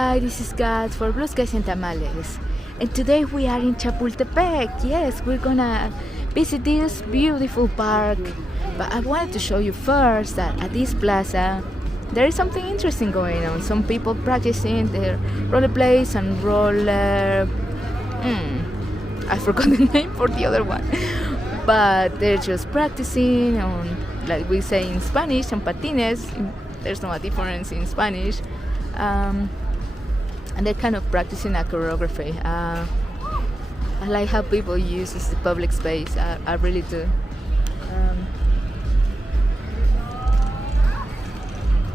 Hi, this is Kat for Bosques and Tamales, and today we are in Chapultepec. Yes, we're gonna visit this beautiful park, but I wanted to show you first that at this plaza there is something interesting going on. Some people practicing their rollerblades and roller... I forgot the name for the other one, but they're just practicing on, like we say in Spanish, on patines. There's no difference in Spanish. And they're kind of practicing a choreography. I like how people use the public space. I really do.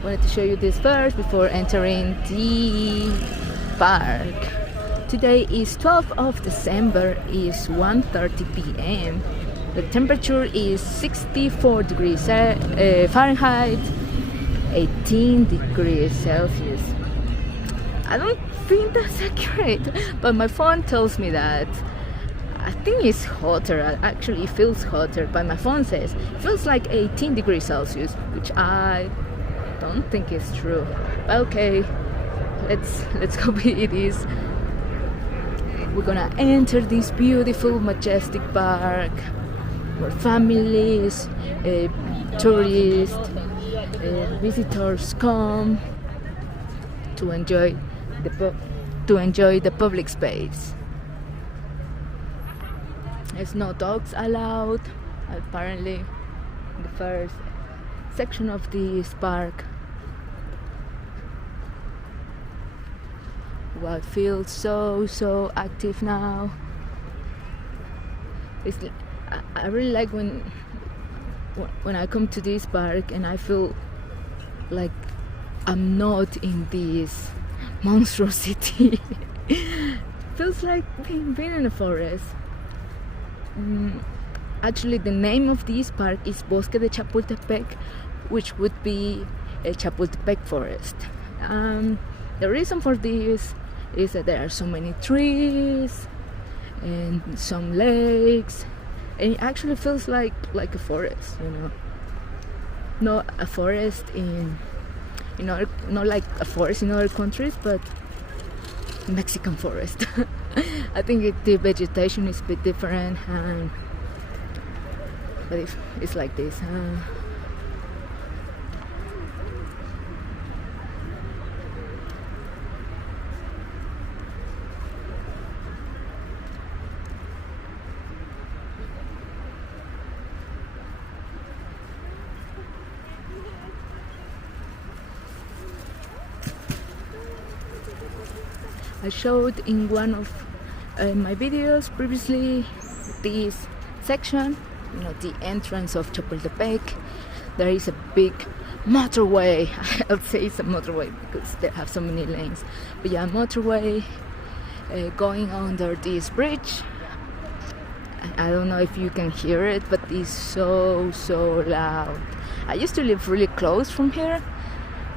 Wanted to show you this first before entering the park. Today is 12th of December, is 1:30 p.m. The temperature is 64 degrees Fahrenheit, 18 degrees Celsius. I don't think that's accurate, but my phone tells me that. I think it's hotter. Actually, it feels hotter, but my phone says it feels like 18 degrees Celsius, which I don't think is true. But okay, let's hope it is. We're gonna enter this beautiful, majestic park where families, tourists, visitors come to enjoy the public space. There's no dogs allowed, apparently, in the first section of this park. Wow, it feels so active now. I really like when I come to this park and I feel like I'm not in this monstrosity. Feels like being in a forest. Actually, the name of this park is BOSQUE de Chapultepec, which would be a Chapultepec forest. The reason for this is that there are so many trees and some lakes, and it actually feels like a forest, you know. Not a forest not like a forest in other countries, but Mexican forest. I think the vegetation is a bit different, but it's like this. I showed in one of my videos previously this section, the entrance of Chapultepec. There is a big motorway. I'll say it's a motorway because they have so many lanes, but yeah, motorway going under this bridge. I don't know if you can hear it, but it's so loud. I used to live really close from here,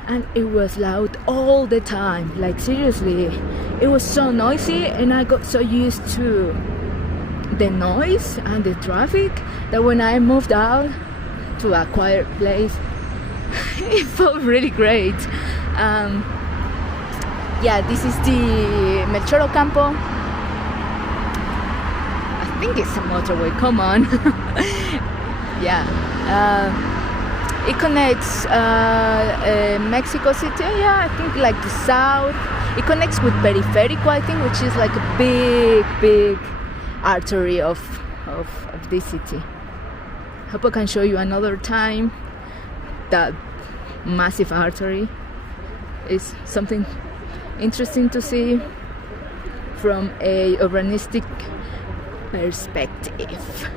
and it was loud all the time. Like, seriously, it was so noisy, and I got so used to the noise and the traffic that when I moved out to a quiet place, it felt really great. Yeah, this is the Melchor Ocampo. I think it's a motorway, come on. Yeah. It connects Mexico City, yeah, I think, like the south. It connects with Periférico, I think, which is like a big artery of this city. Hope I can show you another time that massive artery. Is something interesting to see from a urbanistic perspective.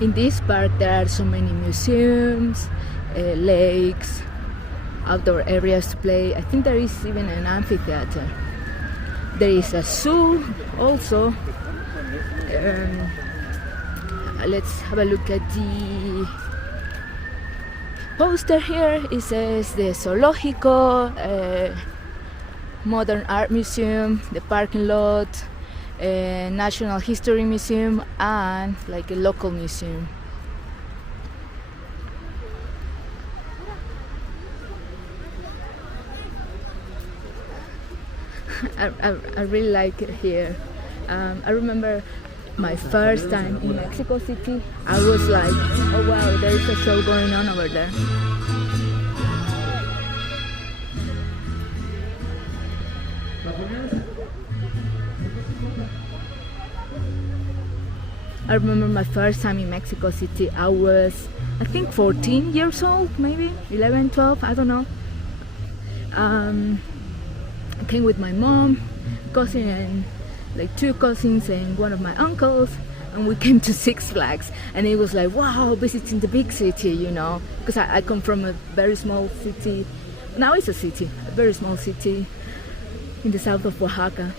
In this park there are so many museums, lakes, outdoor areas to play. I think there is even an amphitheater. There is a zoo also, Let's have a look at the poster here. It says the Zoológico, Modern Art Museum, the parking lot, National History Museum, and like a local museum. I really like it here. I remember my first time in Mexico City. I was like, oh wow, there is a show going on over there. I remember my first time in Mexico City. I was, I think, 14 years old, maybe 11, 12, I don't know. I came with my mom, cousin, and like 2 cousins and one of my uncles, and we came to Six Flags, and it was like, wow, visiting the big city, you know, because I come from a very small city. Now it's a city, a very small city in the south of Oaxaca.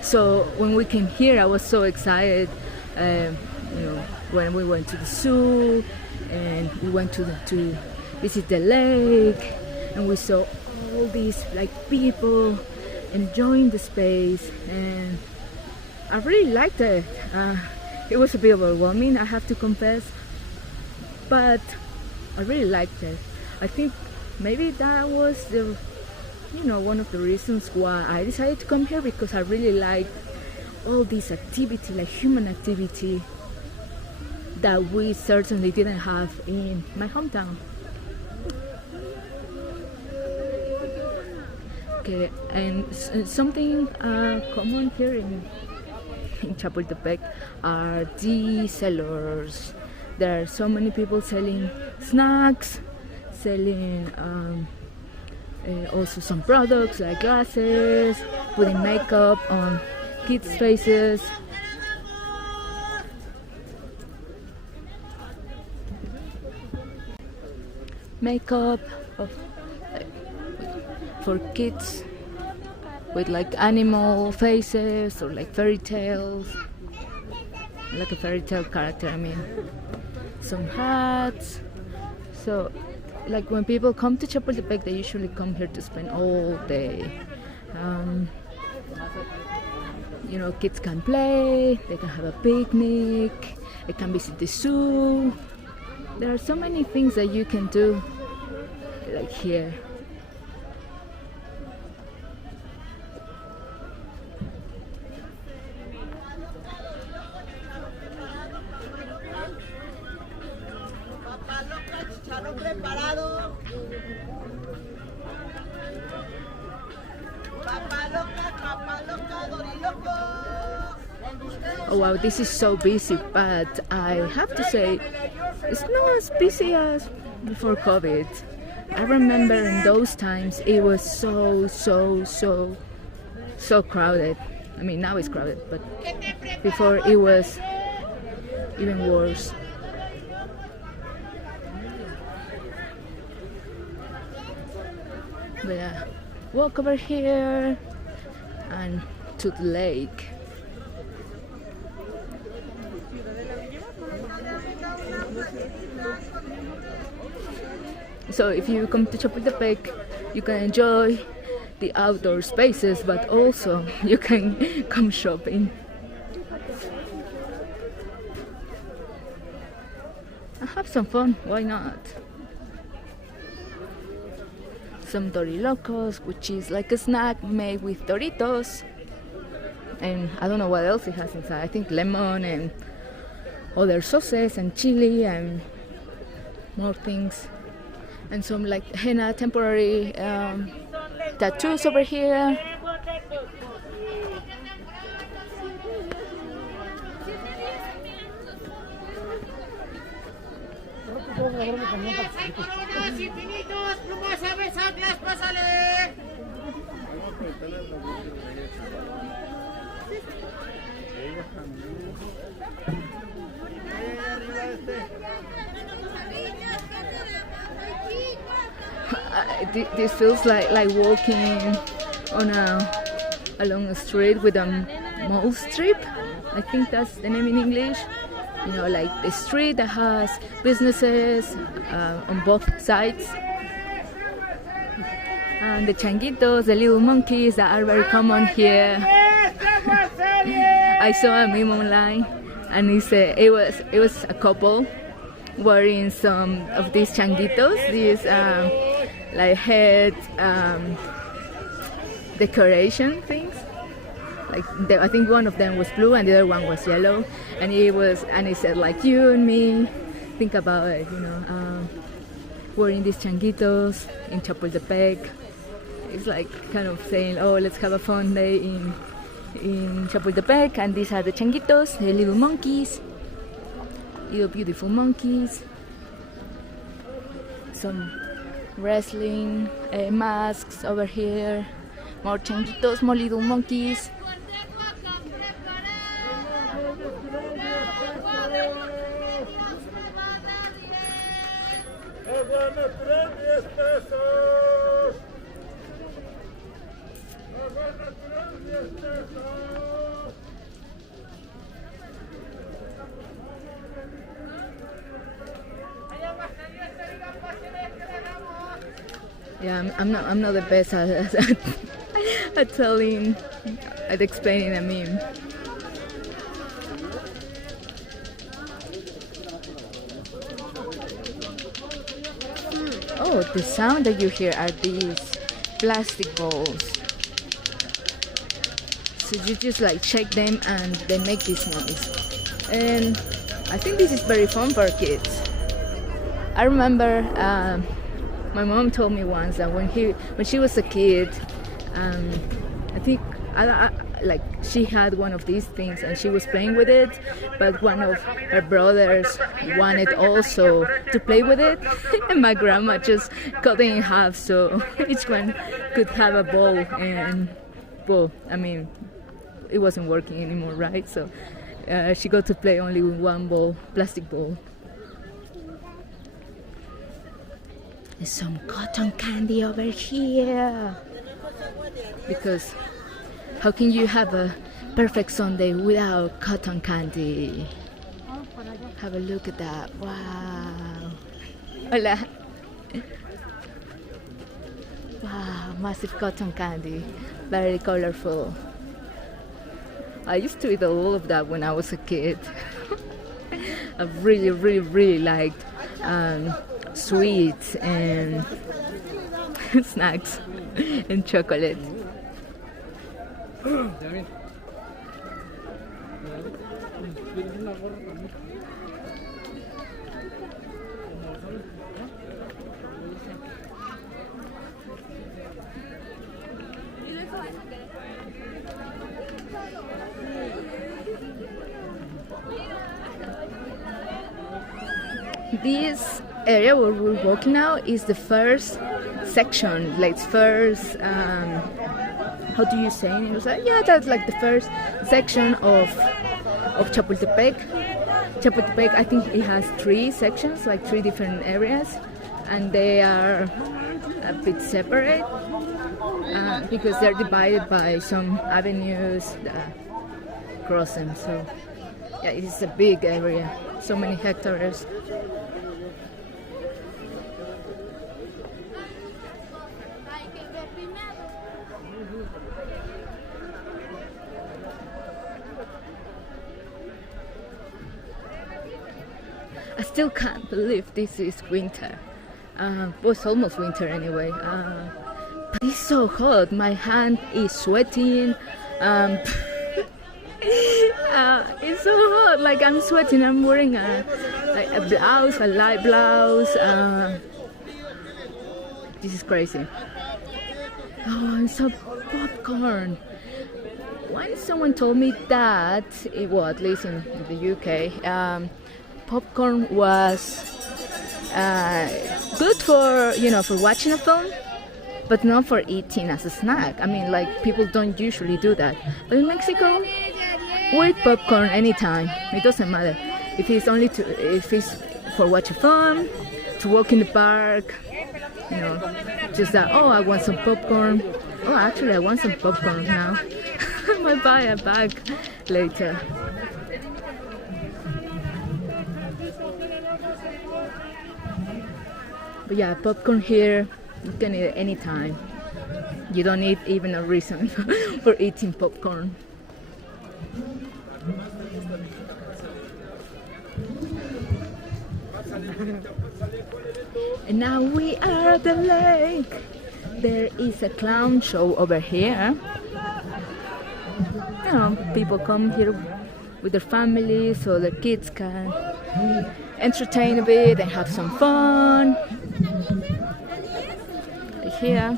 So when we came here, I was so excited. You know, when we went to the zoo and we went to visit the lake, and we saw all these like people enjoying the space, and I really liked it. It was a bit overwhelming, I have to confess, but I really liked it. I think maybe that was the, you know, one of the reasons why I decided to come here, because I really like all this activity, like human activity, that we certainly didn't have in my hometown. Okay, and something common here in Chapultepec are the sellers. There are so many people selling snacks, selling also some products like glasses, putting makeup on kids' faces. Makeup for kids with like animal faces or like fairy tales, like a fairy tale character, I mean. Some hats. So like when people come to Chapultepec, they usually come here to spend all day. You know, kids can play, they can have a picnic, they can visit the zoo. There are so many things that you can do like here. Oh wow, this is so busy, but I have to say it's not as busy as before COVID. I remember in those times it was so crowded. I mean, now it's crowded, but before it was even worse. But yeah, walk over here and to the lake. So if you come to Chapultepec, you can enjoy the outdoor spaces, but also you can come shopping. And have some fun, why not? Some Dorilocos, which is like a snack made with Doritos, and I don't know what else it has inside. I think lemon and other sauces and chili and more things, and some like henna temporary tattoos over here. This feels like walking on along a street with a mall strip. I think that's the name in English. You know, like the street that has businesses on both sides. And the changuitos, the little monkeys that are very common here. I saw a meme online, and it was a couple wearing some of these changuitos, these like head decoration things. Like I think one of them was blue and the other one was yellow, and he said like, you and me, think about it, you know, wearing these changuitos in Chapultepec. It's like kind of saying, oh, let's have a fun day in Chapultepec, and these are the changuitos, the little monkeys, little beautiful monkeys. Some wrestling masks over here, more changuitos, more little monkeys. Yeah, I'm not the best at explaining a meme. Oh, the sound that you hear are these plastic balls. So you just like shake them and they make this noise. And I think this is very fun for kids. I remember my mom told me once that when she was a kid, I think like she had one of these things and she was playing with it, but one of her brothers wanted also to play with it, and my grandma just cut it in half so each one could have a ball. And well, I mean, it wasn't working anymore, right? So she got to play only with one ball, plastic ball. There's some cotton candy over here, because how can you have a perfect Sunday without cotton candy? Have a look at that. Wow. Hola. Wow, massive cotton candy. Very colorful. I used to eat all of that when I was a kid. I really liked sweets and snacks and chocolate. This area where we're walking now is the first section, like first, how do you say it? Yeah, that's like the first section of Chapultepec. Chapultepec, I think it has 3 sections, like 3 different areas, and they are a bit separate because they're divided by some avenues that cross them. So yeah, it is a big area, so many hectares. I still can't believe this is winter. Well, it's almost winter anyway. But it's so hot. My hand is sweating. It's so hot. Like I'm sweating. I'm wearing a blouse, a light blouse. This is crazy. Oh, and some popcorn. Once someone told me that, well, at least in the UK, popcorn was good for, you know, for watching a film, but not for eating as a snack. I mean, like, people don't usually do that. But in Mexico, we eat popcorn anytime. It doesn't matter if it's if it's for watch a film, to walk in the park, you know, just that. Oh, I want some popcorn. Oh, actually, I want some popcorn now. I might buy a bag later. But yeah, popcorn here, you can eat it anytime. You don't need even a reason for eating popcorn. And now we are at the lake. There is a clown show over here. You know, people come here with their families so their kids can entertain a bit and have some fun. Like here.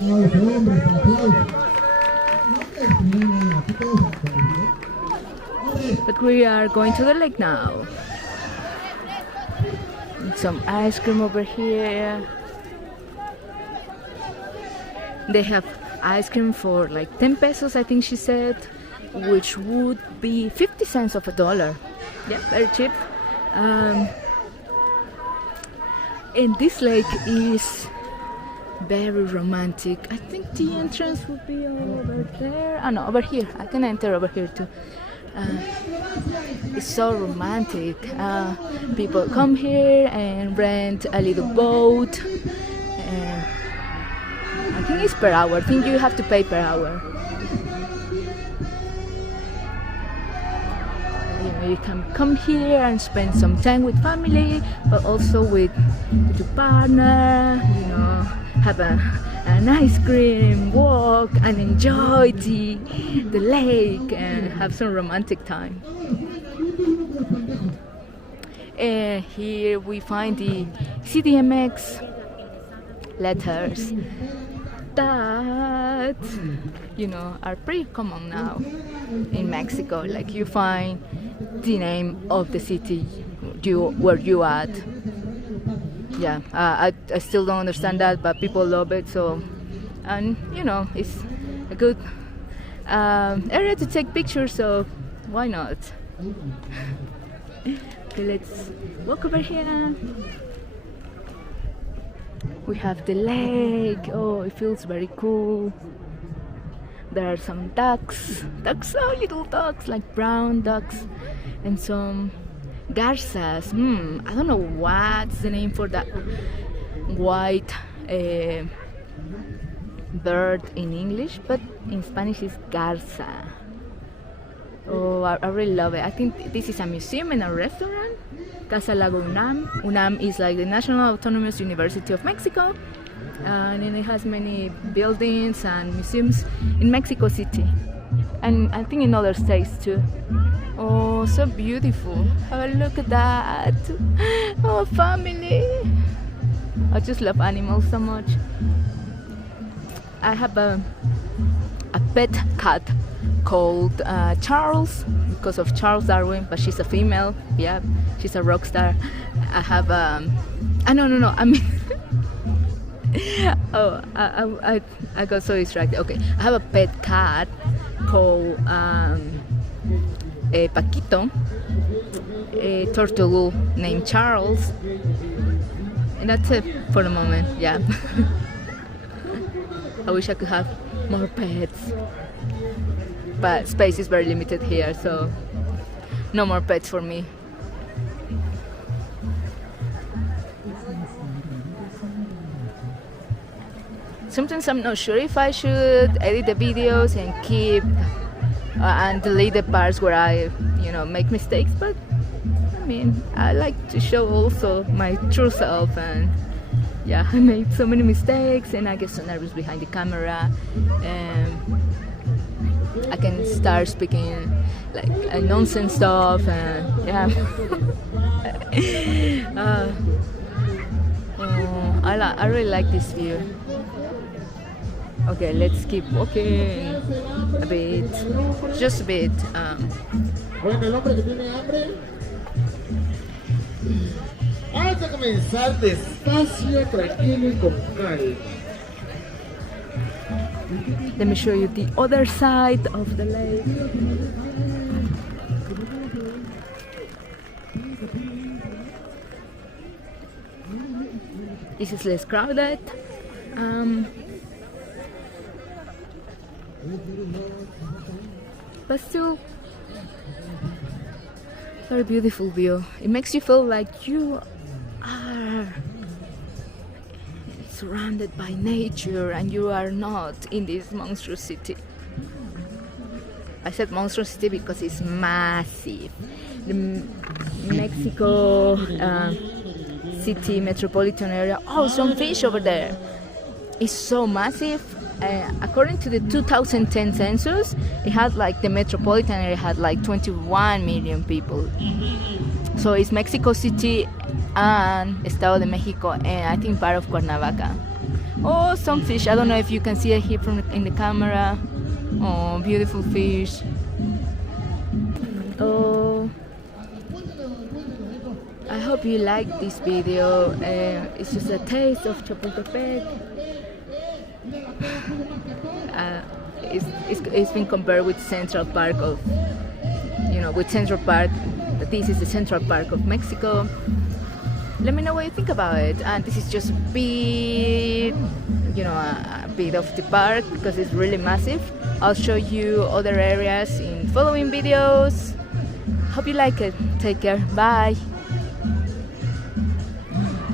But we are going to the lake now. And some ice cream over here. They have ice cream for like 10 pesos, I think she said, which would be 50 cents of a dollar. Yeah, very cheap. And this lake is very romantic. I think the entrance would be over there. Oh no, over here. I can enter over here too. It's so romantic. People come here and rent a little boat. And I think it's per hour. I think you have to pay per hour. You can come here and spend some time with family, but also with your partner, you know, have an ice cream, walk and enjoy the lake and have some romantic time. And here we find the CDMX letters that, you know, are pretty common now in Mexico. Like you find the name of the city where you at. Yeah, I still don't understand that, but people love it. So, and you know, it's a good area to take pictures. So why not? Okay, let's walk over here. We have the lake. Oh, it feels very cool. There are some ducks, oh, little ducks, like brown ducks, and some garzas. I don't know what's the name for that white bird in English, but in Spanish it's garza. Oh, I really love it. I think this is a museum and a restaurant. Casa Lago UNAM. UNAM is like the National Autonomous University of Mexico. And it has many buildings and museums in Mexico City, and I think in other states too. Oh, so beautiful. Have a look at that. Oh, family. I just love animals so much. I have a pet cat called Charles, because of Charles Darwin, but she's a female. Yeah, she's a rock star. I have no, I mean oh, I got so distracted. Okay, I have a pet cat called Paquito, a turtle named Charles, and that's it for the moment. Yeah. I wish I could have more pets, but space is very limited here, so no more pets for me. Sometimes I'm not sure if I should edit the videos and keep and delete the parts where I, you know, make mistakes, but I mean, I like to show also my true self, and yeah, I made so many mistakes and I get so nervous behind the camera, and I can start speaking like nonsense stuff, and yeah. I really like this view. Okay, let's keep walking a bit, just a bit. Bueno, el hombre que tiene hambre. Vamos a comenzar despacio, tranquilo y con calma. Let me show you the other side of the lake. This is less crowded. But still very beautiful view. It makes you feel like you are surrounded by nature and you are not in this monstrous city. I said monstrous city because it's massive. The Mexico city metropolitan area. Oh, some fish over there. It's so massive. According to the 2010 census, it had like the metropolitan area had like 21 million people. So it's Mexico City and Estado de Mexico, and I think part of Cuernavaca. Oh, some fish. I don't know if you can see it here from in the camera. Oh, beautiful fish. Oh, I hope you like this video. It's just a taste of Chapultepec. It's been compared with Central Park of, with Central Park. This is the Central Park of Mexico. Let me know what you think about it. And this is just a bit, a bit of the park because it's really massive. I'll show you other areas in following videos. Hope you like it. Take care. Bye.